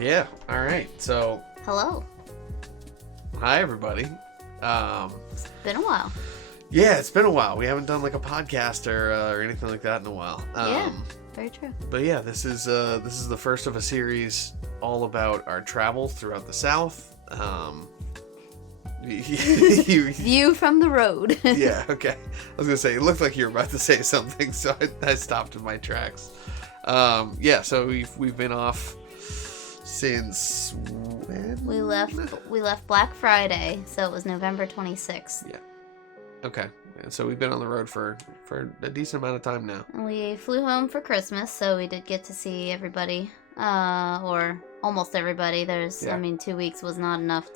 Yeah. All right. So, Hello. hi everybody. It's been a while. Yeah, it's been a while. We haven't done like a podcast or anything like that in a while. Yeah, very true. But yeah, this is the first of a series all about our travels throughout the South. View from the road. Yeah. Okay. I was gonna say it looked like you were about to say something, so I stopped in my tracks. Yeah. So we've been off since when? We left Black Friday, so it was November 26th. Yeah. Okay. So we've been on the road for a decent amount of time now. We flew home for Christmas, so we did get to see everybody, or almost everybody. Yeah. 2 weeks was not enough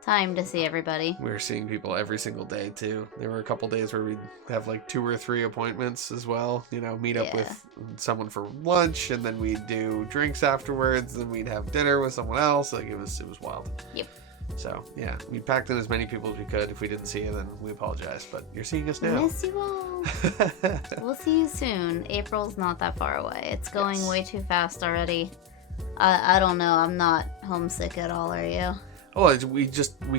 time to see everybody. We were seeing people every single day too. There were a couple days where we'd have like 2 or 3 appointments as well. You know, meet up with someone for lunch, and then we'd do drinks afterwards. Then we'd have dinner with someone else. Like it was wild. Yep. So yeah, we packed in as many people as we could. If we didn't see you, then we apologize. But you're seeing us now. Miss you all. We'll see you soon. April's not that far away. It's going way too fast already. I don't know. I'm not homesick at all. Are you? Oh, we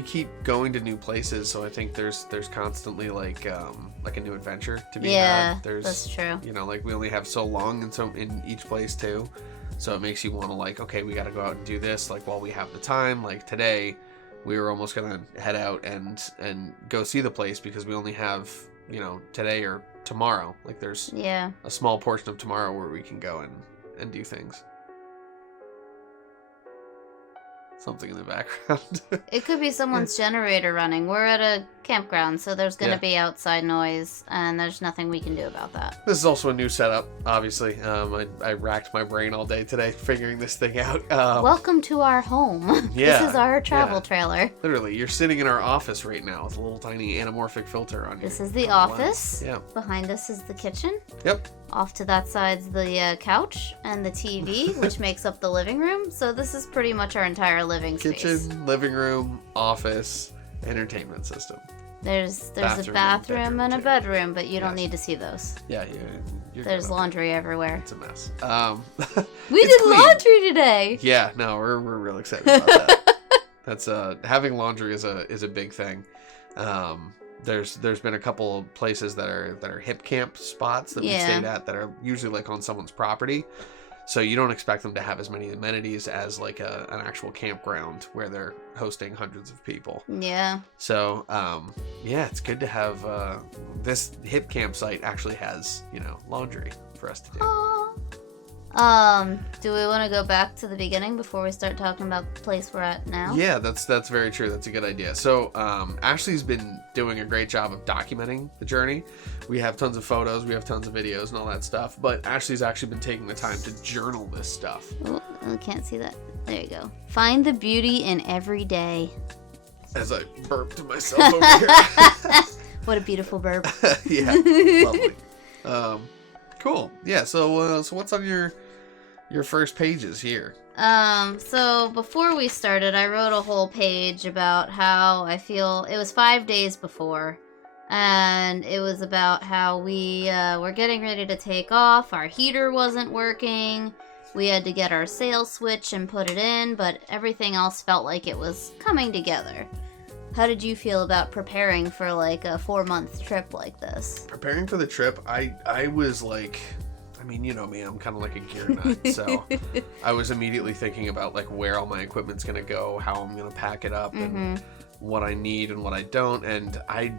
keep going to new places, so I think there's constantly like a new adventure to be had. There's, that's true. You know, like we only have so long in each place too, so it makes you want to like, okay, we got to go out and do this like while we have the time. Like today, we were almost gonna head out and go see the place because we only have, you know, today or tomorrow. Like there's a small portion of tomorrow where we can go and do things. Something in the background. It could be someone's generator running. We're at a campground, so there's going to be outside noise, and there's nothing we can do about that. This is also a new setup, obviously. I racked my brain all day today figuring this thing out. Welcome to our home. Yeah, this is our travel trailer. Literally, you're sitting in our office right now with a little tiny anamorphic filter on you. This is the office. Yeah. Behind us is the kitchen. Yep. Off to that side's the couch and the TV, which makes up the living room. So this is pretty much our entire living space. Kitchen, living room, office, entertainment system. There's a bathroom and a bedroom, but you don't need to see those. Yeah, there's laundry everywhere. It's a mess. We did laundry today. Yeah, no, we're real excited about that. That's having laundry is a big thing. There's been a couple of places that are hip camp spots that we stayed at that are usually like on someone's property. So you don't expect them to have as many amenities as like an actual campground where they're hosting hundreds of people. Yeah. So, it's good to have this hip campsite actually has, you know, laundry for us to do. Do we want to go back to the beginning before we start talking about the place we're at now? Yeah, that's very true. That's a good idea. So, Ashley's been doing a great job of documenting the journey. We have tons of photos, we have tons of videos and all that stuff, but Ashley's actually been taking the time to journal this stuff. Oh, I can't see that. There you go. Find the beauty in every day. As I burp to myself over here. What a beautiful burp. Yeah, lovely. Cool. Yeah, so what's on your first pages here? So before we started, I wrote a whole page about how I feel. It was 5 days before, and it was about how we were getting ready to take off. Our heater wasn't working. We had to get our sail switch and put it in, but everything else felt like it was coming together. How did you feel about preparing for like a 4-month trip like this? Preparing for the trip, I was like, I mean, you know me, I'm kind of like a gear nut, so I was immediately thinking about like where all my equipment's gonna go, how I'm gonna pack it up, and what I need and what I don't, and I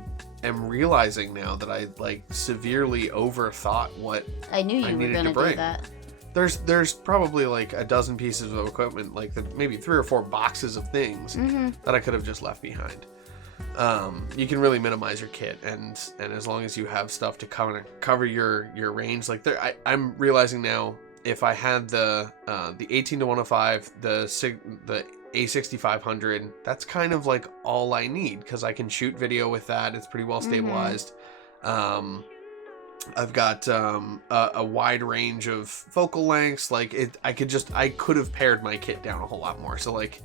am realizing now that I like severely overthought what I knew you were gonna do that. There's probably like a dozen pieces of equipment, like maybe 3 or 4 boxes of things that I could have just left behind. You can really minimize your kit, and as long as you have stuff to cover your range, like I'm realizing now, if I had the 18-105, the A6500, that's kind of like all I need, because I can shoot video with that. It's pretty well stabilized. I've got a wide range of focal lengths. Like I could have pared my kit down a whole lot more. So like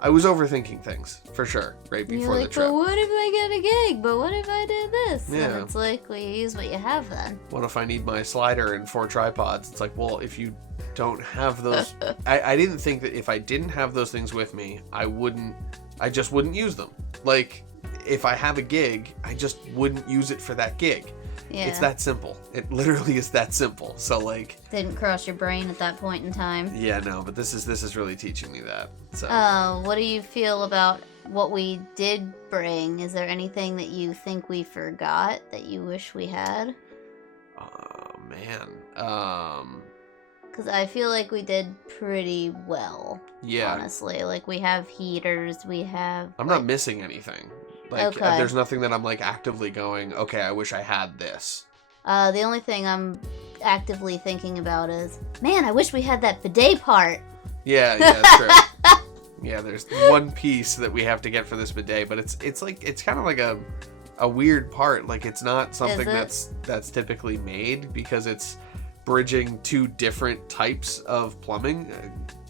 I was overthinking things for sure right before the trip. But what if I get a gig? But what if I did this? Yeah. And it's like, well, you use what you have then. What if I need my slider and 4 tripods? It's like, well, if you don't have those, I didn't think that if I didn't have those things with me, I just wouldn't use them. Like, if I have a gig, I just wouldn't use it for that gig. Yeah. It's that simple. It literally is that simple. So like, didn't cross your brain at that point in time. Yeah, no, but this is really teaching me that. So. What do you feel about what we did bring? Is there anything that you think we forgot that you wish we had? Oh man. Because I feel like we did pretty well. Yeah. Honestly, like we have heaters, we have. I'm not missing anything. Like, okay. There's nothing that I'm like actively going, okay, I wish I had this. The only thing I'm actively thinking about is, man, I wish we had that bidet part. Yeah, that's true. Yeah, there's one piece that we have to get for this bidet, but it's kind of like a weird part. Like, it's not something that's typically made because it's bridging 2 different types of plumbing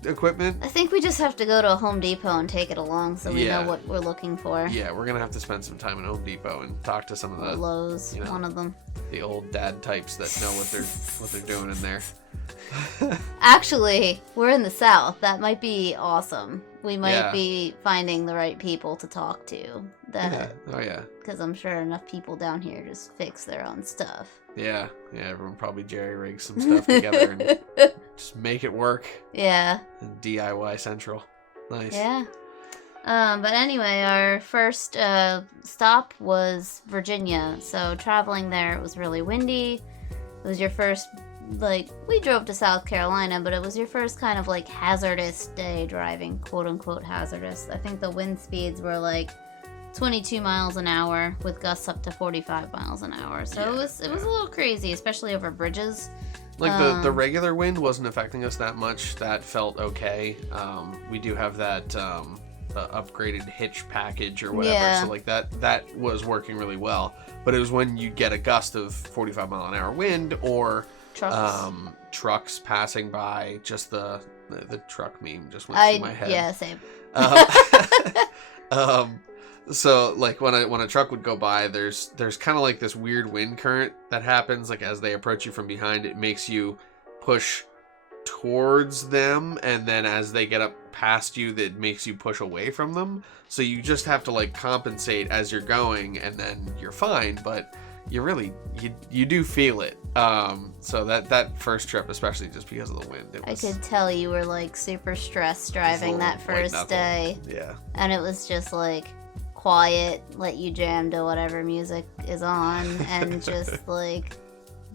equipment. I think we just have to go to a Home Depot and take it along so we know what we're looking for. Yeah, we're gonna have to spend some time at Home Depot and talk to some of the Lowe's, one of them. The old dad types that know what they're doing in there. Actually, we're in the South. That might be awesome. We might be finding the right people to talk to. Oh yeah. Because I'm sure enough people down here just fix their own stuff. Yeah, everyone probably jerry-rigs some stuff together and just make it work. Yeah. And DIY Central. Nice. Yeah. But anyway, our first stop was Virginia. So traveling there, it was really windy. It was your first, we drove to South Carolina, but it was your first kind of hazardous day driving, quote unquote hazardous. I think the wind speeds were 22 miles an hour with gusts up to 45 miles an hour. So it was a little crazy, especially over bridges. The regular wind wasn't affecting us that much. That felt okay. We do have that upgraded hitch package or whatever. Yeah. So that was working really well. But it was when you get a gust of 45 mile an hour wind or trucks passing by. Just the truck meme just went through my head. Yeah, same. So when a truck would go by, there's kind of this weird wind current that happens. As they approach you from behind, it makes you push towards them, and then as they get up past you, that makes you push away from them. So you just have to compensate as you're going, and then you're fine. But you do feel it. So that first trip, especially just because of the wind, I could tell you were super stressed driving that first day. Yeah. And it was just quiet, let you jam to whatever music is on, and just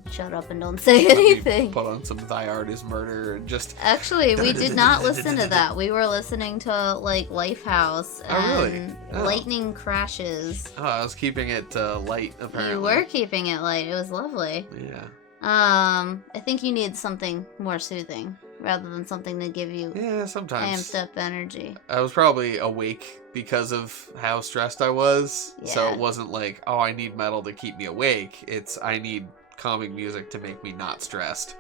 shut up and don't say anything. Put on some Thy Art Is Murder and just. Actually, we did not listen to that. We were listening to Lifehouse and Lightning Crashes. Oh, I was keeping it light. Apparently, you were keeping it light. It was lovely. Yeah. I think you need something more soothing rather than something to give you sometimes amped up energy. I was probably awake because of how stressed I was. Yeah. So it wasn't I need metal to keep me awake. It's I need calming music to make me not stressed.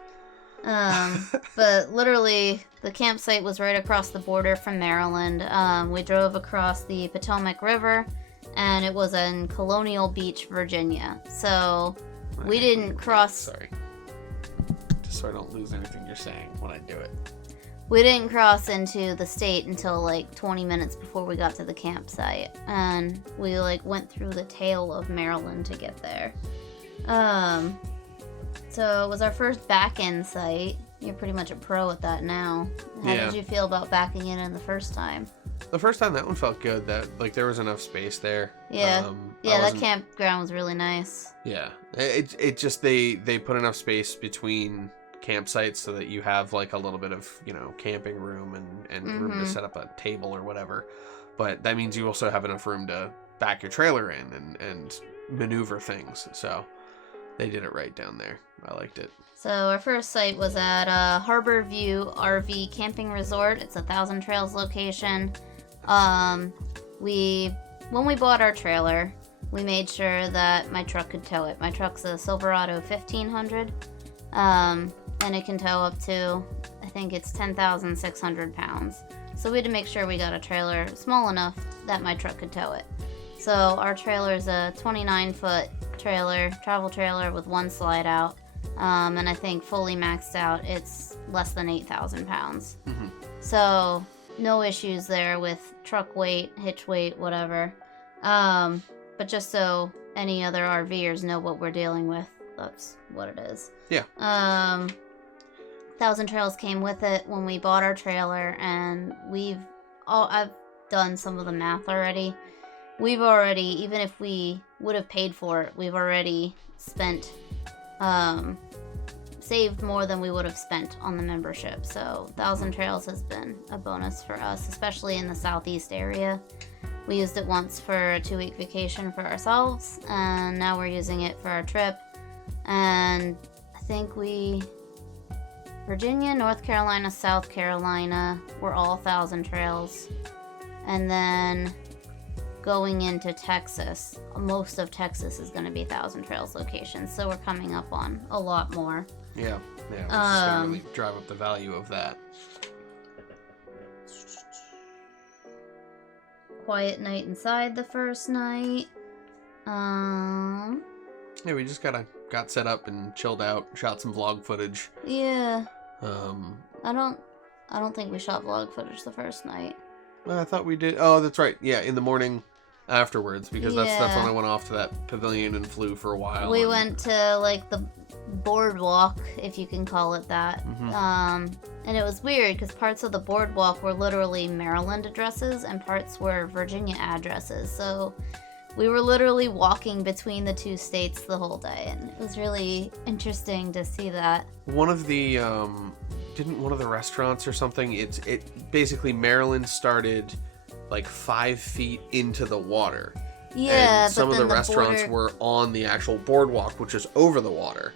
But literally the campsite was right across the border from Maryland. We drove across the Potomac River and it was in Colonial Beach, Virginia. So we didn't cross. Sorry. Just so I don't lose anything you're saying when I do it. We didn't cross into the state until 20 minutes before we got to the campsite. And we went through the tail of Maryland to get there. So it was our first back-in site. You're pretty much a pro at that now. How did you feel about backing in the first time? The first time, that one felt good. That there was enough space there. Yeah, that campground was really nice. Yeah, it just they put enough space between campsites so that you have a little bit of camping room and room to set up a table or whatever. But that means you also have enough room to back your trailer in and maneuver things. So they did it right down there. I liked it. So our first site was at Harbor View RV Camping Resort. It's a Thousand Trails location. When we bought our trailer, we made sure that my truck could tow it. My truck's a Silverado 1500, and it can tow up to, I think it's 10,600 pounds. So we had to make sure we got a trailer small enough that my truck could tow it. So our trailer is a 29-foot trailer, travel trailer with one slide out. And I think fully maxed out, it's less than 8,000 pounds. Mm-hmm. So no issues there with truck weight, hitch weight, whatever. But just so any other RVers know what we're dealing with, that's what it is. Yeah. 1,000 Trails came with it when we bought our trailer, and I've done some of the math already. We've already, even if we would have paid for it, we've already spent, saved more than we would have spent on the membership. So 1,000 Trails has been a bonus for us, especially in the southeast area. We used it once for a 2-week vacation for ourselves, and now we're using it for our trip. And I think Virginia, North Carolina, South Carolina were all 1,000 Trails. And then going into Texas, most of Texas is going to be 1,000 Trails locations, so we're coming up on a lot more. Yeah, we're just gonna really drive up the value of that. Quiet night inside the first night. Yeah, we just got set up and chilled out, shot some vlog footage. Yeah. I don't think we shot vlog footage the first night. I thought we did. Oh, that's right. Yeah, in the morning afterwards, because that's when I went off to that pavilion and flew for a while. We went to like the boardwalk, if you can call it that. Mm-hmm. And it was weird because parts of the boardwalk were literally Maryland addresses and parts were Virginia addresses. So we were literally walking between the two states the whole day, and it was really interesting to see that. One of the didn't one of the restaurants or something? It basically Maryland started like 5 feet into the water. Yeah, and some of the restaurants were on the actual boardwalk, which is over the water.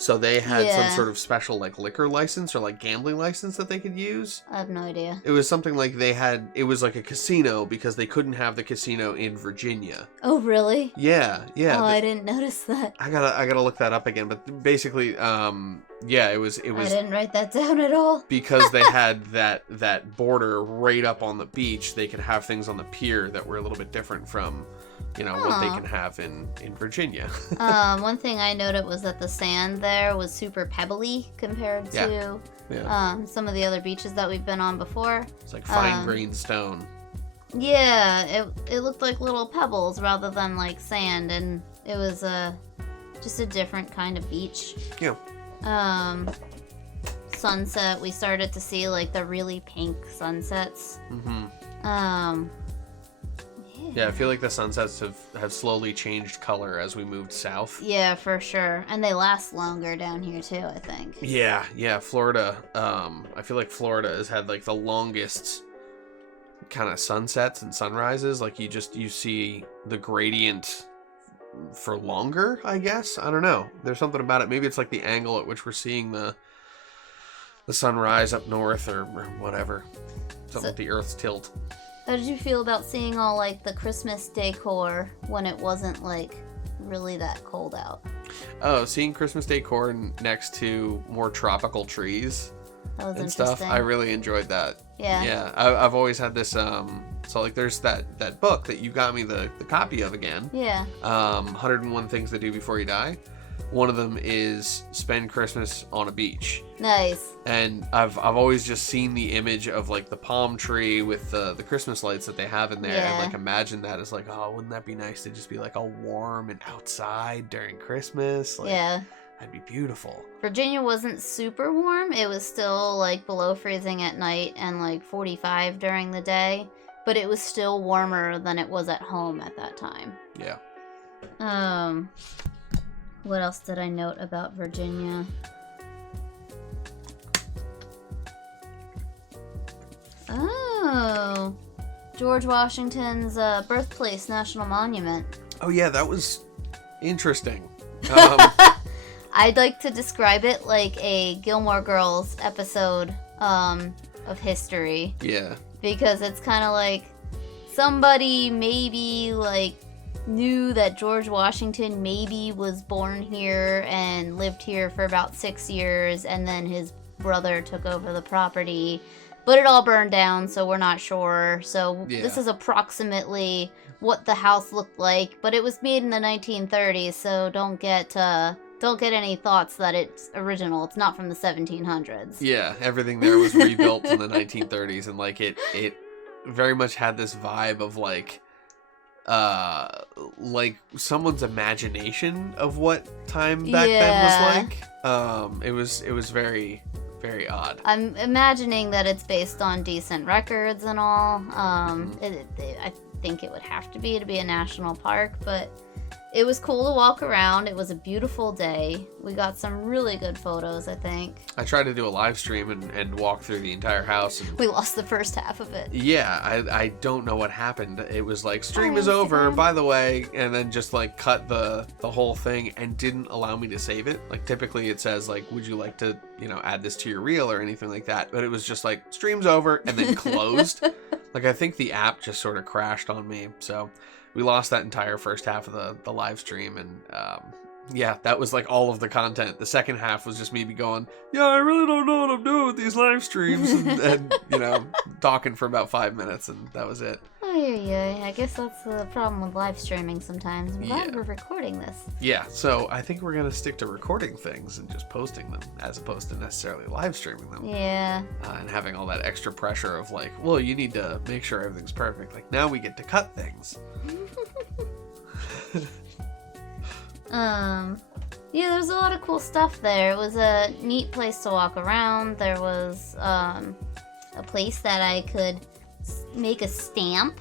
So they had some sort of special like liquor license or like gambling license that they could use. I have no idea. It was something like it was like a casino because they couldn't have the casino in Virginia. Oh, really? Yeah. Oh, I didn't notice that. I gotta look that up again. But basically, yeah, it was. I didn't write that down at all. Because they had that border right up on the beach. They could have things on the pier that were a little bit different from, what they can have in Virginia. One thing I noted was that the sand there was super pebbly compared to some of the other beaches that we've been on before. It's like fine grained stone. Yeah, it looked like little pebbles rather than like sand, and it was just a different kind of beach. Yeah. Sunset, we started to see like the really pink sunsets. Mm-hmm. Yeah, I feel like the sunsets have slowly changed color as we moved south. Yeah, for sure. And they last longer down here too, I think. Yeah, Florida. I feel like Florida has had like the longest kind of sunsets and sunrises. Like you see the gradient for longer, I guess. I don't know. There's something about it. Maybe it's like the angle at which we're seeing the sunrise up north or whatever. Something with the Earth's tilt. How did you feel about seeing all like the Christmas decor when it wasn't like really that cold out? Oh, seeing Christmas decor next to more tropical trees and stuff. I really enjoyed that. Yeah. Yeah. I've always had this. So like, there's that book that you got me the copy of again. Yeah. 101 Things to Do Before You Die. One of them is spend Christmas on a beach. Nice. And I've always just seen the image of like the palm tree with the Christmas lights that they have in there, and like imagine that as like, oh, wouldn't that be nice to just be like all warm and outside during Christmas? Like, yeah. That'd be beautiful. Virginia wasn't super warm. It was still like below freezing at night and like 45 during the day, but it was still warmer than it was at home at that time. Yeah. What else did I note about Virginia? Oh, George Washington's birthplace national monument. Oh yeah, that was interesting. I'd like to describe it like a Gilmore Girls episode of history. Yeah. Because it's kind of like somebody maybe like knew that George Washington maybe was born here and lived here for about 6 years, and then his brother took over the property. But it all burned down, so we're not sure. So Yeah. this is approximately what the house looked like, but it was made in the 1930s, so don't get any thoughts that it's original. It's not from the 1700s. Yeah, everything there was rebuilt in the 1930s, and like it very much had this vibe of like someone's imagination of what time back then was like. It was very, very odd. I'm imagining that it's based on decent records and all. I think it would have to be a national park, but it was cool to walk around. It was a beautiful day. We got some really good photos, I think. I tried to do a live stream and walk through the entire house. And, we lost the first half of it. Yeah, I don't know what happened. It was like, stream is over, by the way, and then just like cut the whole thing and didn't allow me to save it. Like typically it says like, would you like to, add this to your reel or anything like that? But it was just like, stream's over, and then closed. Like I think the app just sort of crashed on me. So we lost that entire first half of the live stream, and yeah, that was like all of the content. The second half was just me going, yeah, I really don't know what I'm doing with these live streams, and talking for about 5 minutes, and that was it. Oh, yeah. I guess that's the problem with live streaming sometimes. I'm glad we're recording this. Yeah, so I think we're going to stick to recording things and just posting them as opposed to necessarily live streaming them. Yeah. And having all that extra pressure of like, well, you need to make sure everything's perfect. Like, now we get to cut things. Yeah, there's a lot of cool stuff there. It was a neat place to walk around. There was a place that I could make a stamp.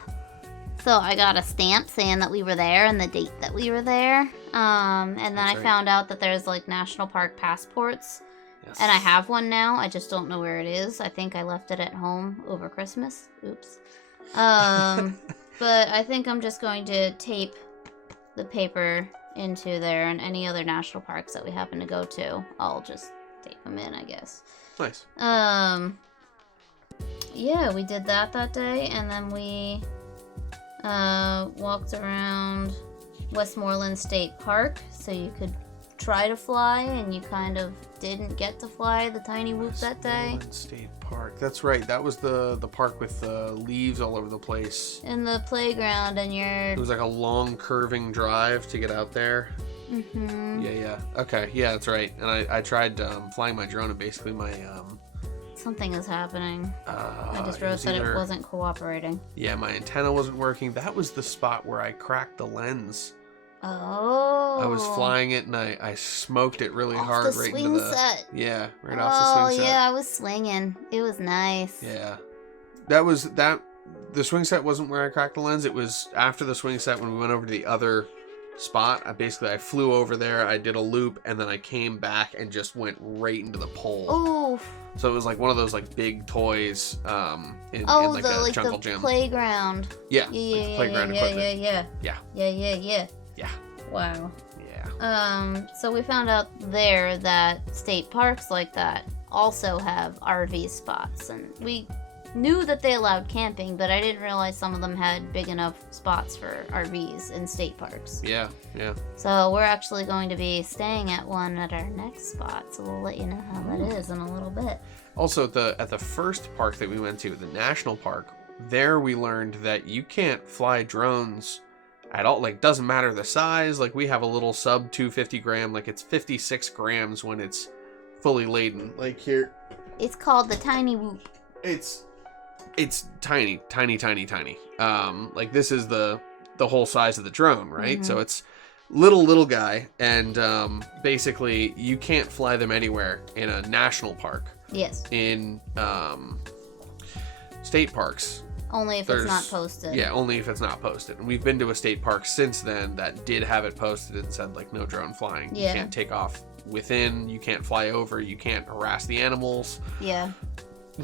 So I got a stamp saying that we were there and the date that we were there. And then I found out that there's like national park passports. Yes. And I have one now. I just don't know where it is. I think I left it at home over Christmas. Oops. But I think I'm just going to tape the paper into there, and any other national parks that we happen to go to, I'll just tape them in, I guess. Nice. Yeah, we did that day, and then we walked around Westmoreland State Park, so you could try to fly, and you kind of didn't get to fly the tiny whoop that day. Westmoreland State Park. That's right. That was the park with leaves all over the place. In the playground, and It was like a long curving drive to get out there. Mm-hmm. Yeah. Okay. Yeah, that's right. And I tried flying my drone, and basically my something is happening. I just wrote that it wasn't cooperating. Yeah, my antenna wasn't working. That was the spot where I cracked the lens. Oh. I was flying it, and I smoked it really off hard the right swing into the set. Yeah, right off the swing set. Oh yeah, I was swinging. It was nice. Yeah, that. The swing set wasn't where I cracked the lens. It was after the swing set when we went over to the other spot. I flew over there. I did a loop, and then I came back and just went right into the pole. Oof. So it was like one of those like big toys in like a jungle gym. Playground. Yeah, like the playground equipment. Yeah. Wow. Yeah. So we found out there that state parks like that also have RV spots, and we knew that they allowed camping, but I didn't realize some of them had big enough spots for RVs in state parks. Yeah. So we're actually going to be staying at one at our next spot, so we'll let you know how that is in a little bit. Also, at the first park that we went to, the national park, there we learned that you can't fly drones at all. Like, doesn't matter the size. Like, we have a little sub 250 gram, like it's 56 grams when it's fully laden. Like here, it's called the tiny whoop. It's tiny. Like this is the whole size of the drone, right? Mm-hmm. So it's little guy, and basically you can't fly them anywhere in a national park. Yes. In state parks. Only if it's not posted. Yeah, only if it's not posted. And we've been to a state park since then that did have it posted and said, like, no drone flying. Yeah. You can't take off within, you can't fly over, you can't harass the animals. Yeah.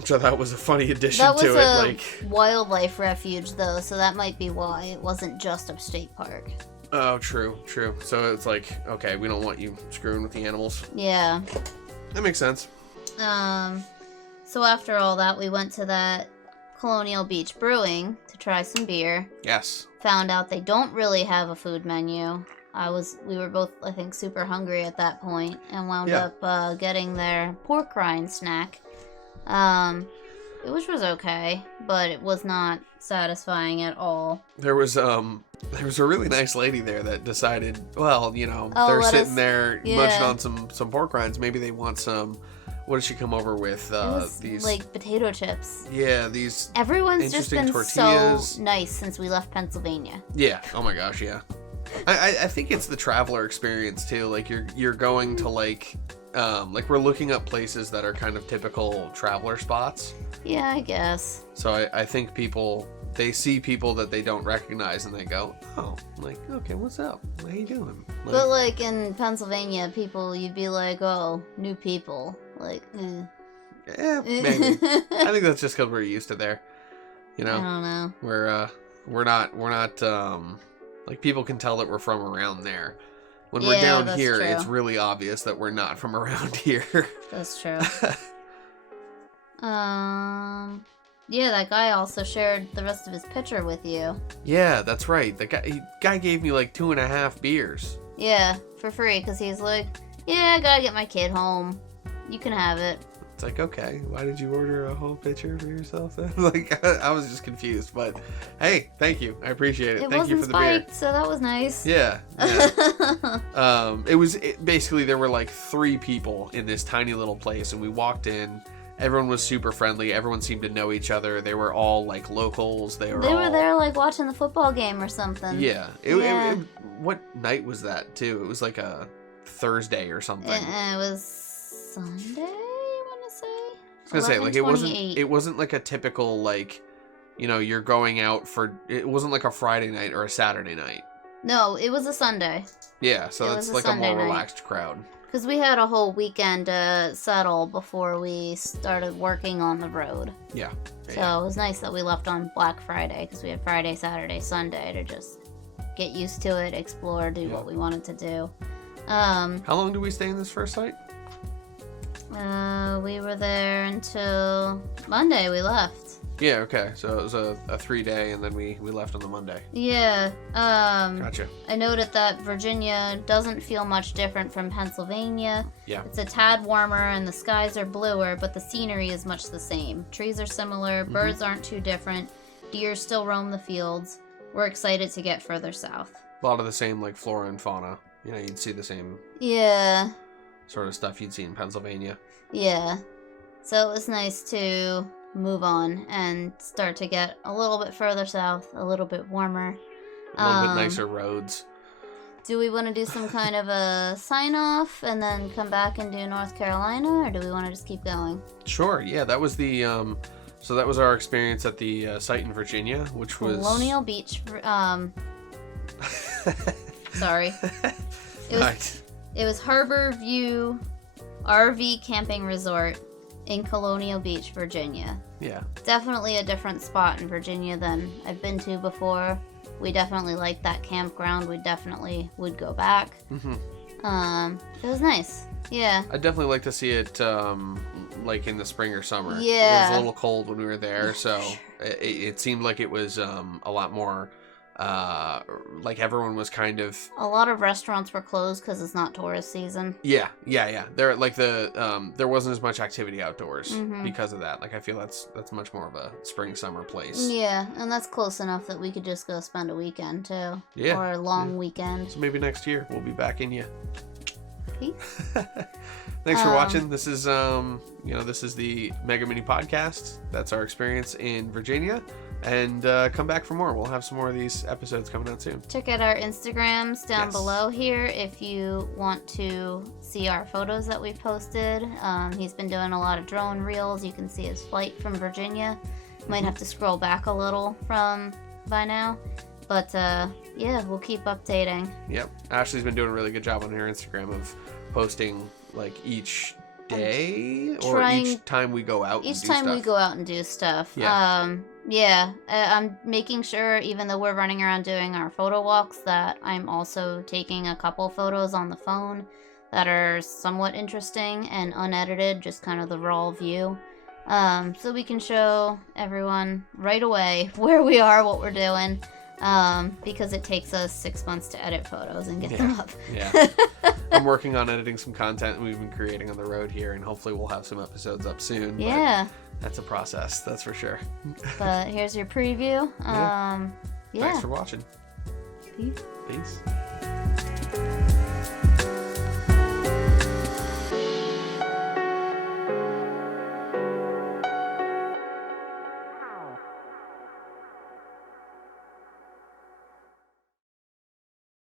So that was a funny addition to it. That was a wildlife refuge, though, so that might be why it wasn't just a state park. Oh, true. So it's like, okay, we don't want you screwing with the animals. Yeah. That makes sense. So after all that, we went to that Colonial Beach Brewing to try some beer. Yes. Found out they don't really have a food menu. We were both, I think, super hungry at that point, and wound up getting their pork rind snack. which was okay, but it was not satisfying at all. There was a really nice lady there that decided, well, they're sitting there munching on some pork rinds. Maybe they want some. What did she come over with? These like potato chips. Yeah, these. Everyone's just been tortillas. so nice since we left Pennsylvania. Yeah. Oh my gosh. Yeah. I think it's the traveler experience too. Like you're going to like we're looking up places that are kind of typical traveler spots. Yeah, I guess. So I think they see people that they don't recognize and they go, oh, like, okay, what's up? How you doing? Like, but like in Pennsylvania, you'd be like, oh, new people. Like, yeah, maybe. I think that's just because we're used to there. I don't know. We're not like people can tell that we're from around there. When we're down here, true. It's really obvious that we're not from around here. That's true. Yeah, that guy also shared the rest of his pitcher with you. Yeah, that's right. The guy gave me like 2.5 beers. Yeah, for free, because he's like, yeah, I gotta get my kid home. You can have it. It's like, okay, why did you order a whole pitcher for yourself then? Like, I was just confused, but hey, thank you. I appreciate it. Thank you for the beer. So that was nice. Yeah. Basically, there were like 3 people in this tiny little place, and we walked in. Everyone was super friendly. Everyone seemed to know each other. They were all like locals. They were there like watching the football game or something. Yeah. What night was that too? It was like a Thursday or something. It was Sunday, I want to say. I was gonna say, like, it wasn't like a typical, like, you're going out for, it wasn't like a Friday night or a Saturday night. No, it was a Sunday. Yeah, so it's like a more relaxed crowd. Because we had a whole weekend to settle before we started working on the road. Yeah. So it was nice that we left on Black Friday, because we had Friday, Saturday, Sunday to just get used to it, explore, do what we wanted to do. How long did we stay in this first site? We were there until Monday. We left. Yeah, okay. So it was a 3-day, and then we left on the Monday. Yeah. Gotcha. I noted that Virginia doesn't feel much different from Pennsylvania. Yeah. It's a tad warmer, and the skies are bluer, but the scenery is much the same. Trees are similar, birds aren't too different, deer still roam the fields. We're excited to get further south. A lot of the same, like, flora and fauna. You'd see the same sort of stuff you'd see in Pennsylvania. Yeah. So it was nice to move on and start to get a little bit further south, a little bit warmer. A little bit nicer roads. Do we want to do some kind of a sign-off and then come back and do North Carolina, or do we want to just keep going? Sure, yeah. That was the, so that was our experience at the site in Virginia, which was... Colonial Beach, sorry. It was Harbor View RV Camping Resort in Colonial Beach, Virginia. Yeah. Definitely a different spot in Virginia than I've been to before. We definitely liked that campground. We definitely would go back. Mm-hmm. It was nice. Yeah. I'd definitely like to see it like in the spring or summer. Yeah. It was a little cold when we were there, so it seemed like it was a lot more like everyone was kind of... A lot of restaurants were closed because it's not tourist season. Yeah. There like there wasn't as much activity outdoors because of that. Like I feel that's much more of a spring summer place. Yeah, and that's close enough that we could just go spend a weekend too. Yeah. Or a long weekend. So maybe next year we'll be back in you. Peace. Thanks for watching. This is this is the MegaMini podcast. That's our experience in Virginia. And come back for more. We'll have some more of these episodes coming out soon. Check out our Instagrams down below here if you want to see our photos that we've posted. He's been doing a lot of drone reels. You can see his flight from Virginia. Might have to scroll back a little by now. But yeah, we'll keep updating. Yep. Ashley's been doing a really good job on her Instagram of posting like each day or each time we go out and do stuff. Each time we go out and do stuff. Yeah. I'm making sure, even though we're running around doing our photo walks, that I'm also taking a couple photos on the phone that are somewhat interesting and unedited, just kind of the raw view. So we can show everyone right away where we are, what we're doing, because it takes us 6 months to edit photos and get them up. Yeah. I'm working on editing some content we've been creating on the road here, and hopefully we'll have some episodes up soon. Yeah. That's a process, that's for sure. But here's your preview. Thanks for watching. Peace. Peace.